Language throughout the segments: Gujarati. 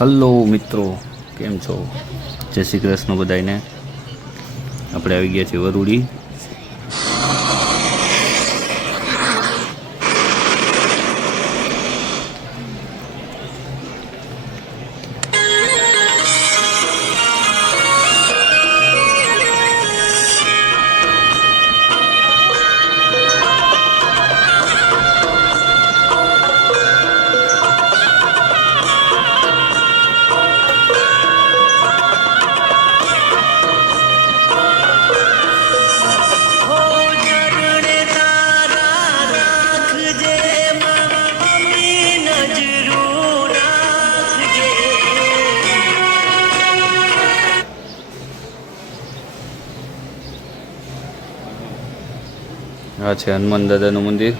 હલો મિત્રો કેમ છો? જય શ્રી કૃષ્ણ બધાને આપણે આવી ગયા છીએ વરુડી. આ છે હનુમાન દાદાનું મંદિર.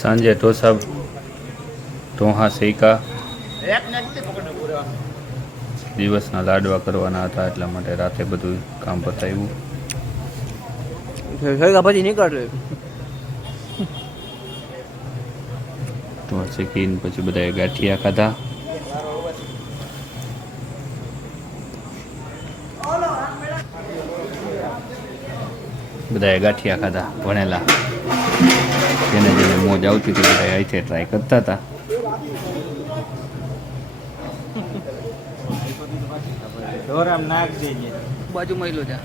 સાંજે ઢોસા ઢોહા શેકા. દિવસના લાડવા કરવાના હતા એટલા માટે રાતે બધું કામ પતાવ્યું. પછી નીકળે શેકીને પછી બધાએ ગાંઠિયા ખાધા. બધાએ ગાંઠિયા ખાધા ભણેલા. જેને જેને મોજ આવતી હતી બધા અહીંથી ટ્રાય કરતા હતા. ઢોરામ નાખ દેજે બાજુમાં લો જા.